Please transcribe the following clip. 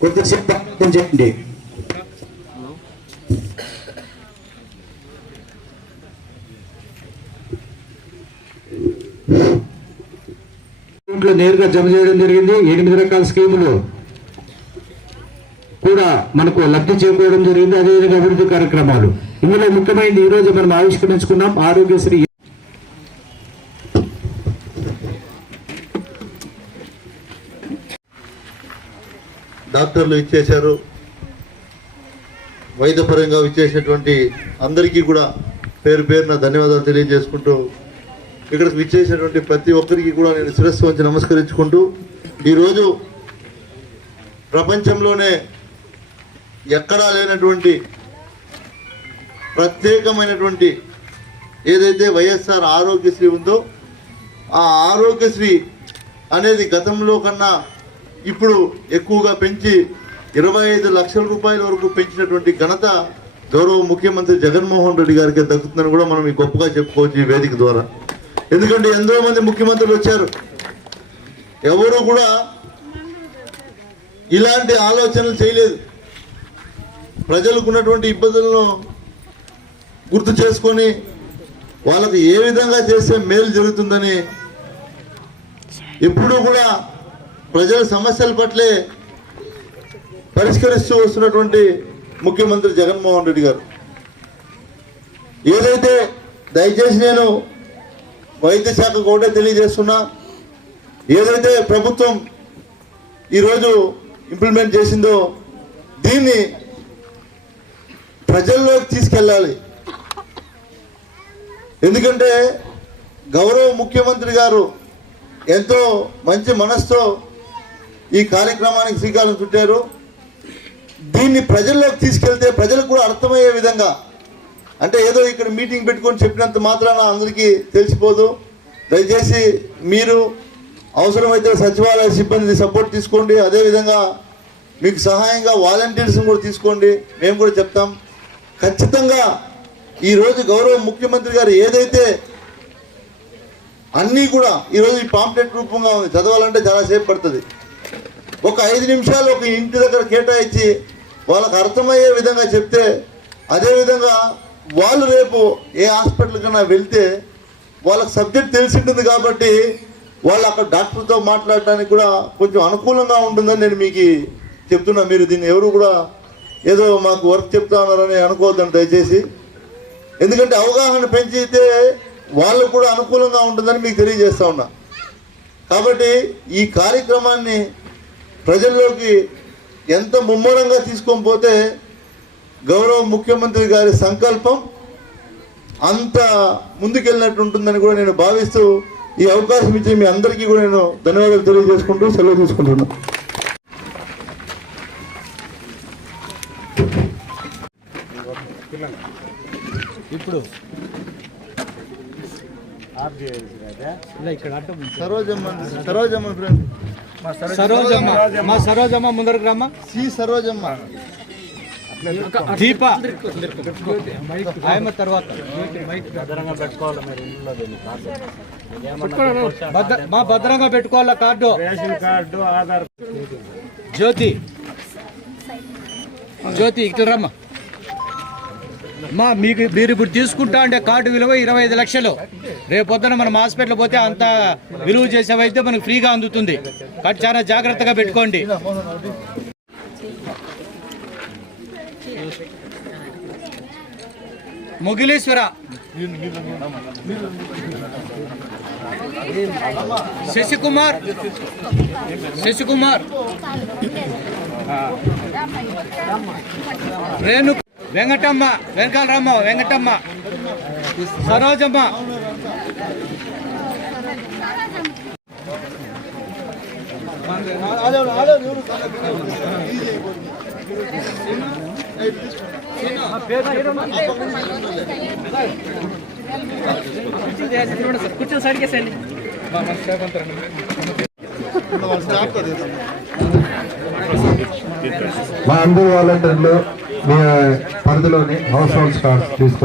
కొద్దిసేపు చేయండి. నేరుగా జమ చేయడం జరిగింది. 8 రకాల స్కీములు కూడా మనకు లబ్ధి చేకూరడం జరిగింది. అదేవిధంగా అభివృద్ధి కార్యక్రమాలు ఇందులో ముఖ్యమైనది ఈ రోజు మనం ఆవిష్కరించుకున్నాం ఆరోగ్యశ్రీ. డాక్టర్లు ఇచ్చేశారు. వైద్యపరంగా ఇచ్చేసినటువంటి అందరికీ కూడా పేరు పేరున ధన్యవాదాలు తెలియజేసుకుంటూ ఇక్కడికి విచ్చేసినటువంటి ప్రతి ఒక్కరికి కూడా నేను శిరస్సు వంచి నమస్కరించుకుంటూ ఈరోజు ప్రపంచంలోనే ఎక్కడా లేనటువంటి ప్రత్యేకమైనటువంటి ఏదైతే వైఎస్ఆర్ ఆరోగ్యశ్రీ ఉందో ఆ ఆరోగ్యశ్రీ అనేది గతంలో కన్నా ఇప్పుడు ఎక్కువగా పెంచి 25 లక్షల రూపాయల వరకు పెంచినటువంటి ఘనత గౌరవ ముఖ్యమంత్రి జగన్మోహన్ రెడ్డి గారికి దక్కుతుందని కూడా మనం ఈ గొప్పగా చెప్పుకోవచ్చు ఈ వేదిక ద్వారా. ఎందుకంటే ఎంతో మంది ముఖ్యమంత్రులు వచ్చారు, ఎవరు కూడా ఇలాంటి ఆలోచనలు చేయలేదు. ప్రజలకు ఉన్నటువంటి ఇబ్బందులను గుర్తు చేసుకొని వాళ్ళకు ఏ విధంగా చేస్తే మేలు జరుగుతుందని ఎప్పుడూ కూడా ప్రజల సమస్యల పట్లే పరిష్కరిస్తూ వస్తున్నటువంటి ముఖ్యమంత్రి జగన్మోహన్ రెడ్డి గారు. ఏదైతే దయచేసి నేను వైద్య శాఖకు ఒకటే తెలియజేస్తున్నా, ఏదైతే ప్రభుత్వం ఈరోజు ఇంప్లిమెంట్ చేసిందో దీన్ని ప్రజల్లోకి తీసుకెళ్ళాలి. ఎందుకంటే గౌరవ ముఖ్యమంత్రి గారు ఎంతో మంచి మనసుతో ఈ కార్యక్రమానికి శ్రీకారం చుట్టారు. దీన్ని ప్రజల్లోకి తీసుకెళ్తే ప్రజలకు కూడా అర్థమయ్యే విధంగా, అంటే ఏదో ఇక్కడ మీటింగ్ పెట్టుకొని చెప్పినంత మాత్రాన అందరికీ తెలిసిపోదు. దయచేసి మీరు అవసరమైతే సచివాలయ సిబ్బంది సపోర్ట్ తీసుకోండి. అదేవిధంగా మీకు సహాయంగా వాలంటీర్స్ని కూడా తీసుకోండి. మేము కూడా చెప్తాం. ఖచ్చితంగా ఈరోజు గౌరవ ముఖ్యమంత్రి గారు ఏదైతే అన్నీ కూడా ఈరోజు ఈ పాంప్లెట్ రూపంగా ఉంది, చదవాలంటే చాలాసేపు పడుతుంది. ఒక 5 నిమిషాలు ఒక ఇంటి దగ్గర కేటాయించి వాళ్ళకు అర్థమయ్యే విధంగా చెప్తే, అదేవిధంగా వాళ్ళు రేపు ఏ హాస్పిటల్ కన్నా వెళ్తే వాళ్ళకి సబ్జెక్ట్ తెలిసి ఉంటుంది కాబట్టి వాళ్ళు అక్కడ డాక్టర్తో మాట్లాడడానికి కూడా కొంచెం అనుకూలంగా ఉంటుందని నేను మీకు చెప్తున్నా. మీరు దీన్ని ఎవరు కూడా ఏదో మాకు వర్క్ చెప్తా ఉన్నారని అనుకోవద్దని దయచేసి. ఎందుకంటే అవగాహన పెంచితే వాళ్ళకు కూడా అనుకూలంగా ఉంటుందని మీకు తెలియజేస్తా ఉన్నా. కాబట్టి ఈ కార్యక్రమాన్ని ప్రజల్లోకి ఎంత ముమ్మరంగా తీసుకొని పోతే గౌరవ ముఖ్యమంత్రి గారి సంకల్పం అంత ముందుకెళ్ళినట్టు ఉంటుందని కూడా నేను భావిస్తూ ఈ అవకాశం ఇచ్చి మీ అందరికీ కూడా నేను ధన్యవాదాలు తెలియజేసుకుంటూ సెలవు తీసుకుంటున్నాను. ఇప్పుడు సరోజమ్మ ముందరకు రమ్మ. సరోజమ్మ దీప ఆయమ్మ తర్వాత మా భద్రంగా పెట్టుకోవాలా కార్డు, ఆధార్. జ్యోతి ఇట్లా రమ్మ. మీరు ఇప్పుడు తీసుకుంటా అంటే కార్డు విలువ 25 లక్షలు. రేపు పొద్దున మనం హాస్పిటల్ పోతే అంత విలువ చేసేవైతే మనకు ఫ్రీగా అందుతుంది. కాబట్టి చాలా జాగ్రత్తగా పెట్టుకోండి. ముగిలేశ్వర శశికుమార్ రేణు వెంకటమ్మ, వెంకటరామ వెంకటమ్మ, సరోజమ్మ, కూర్చొని సైడ్కి వేసేయండి. మా అందరూ వాలంటీర్లు మీ పరిధిలోని హౌస్ హోల్డ్ కార్డ్స్ తీసుకోండి.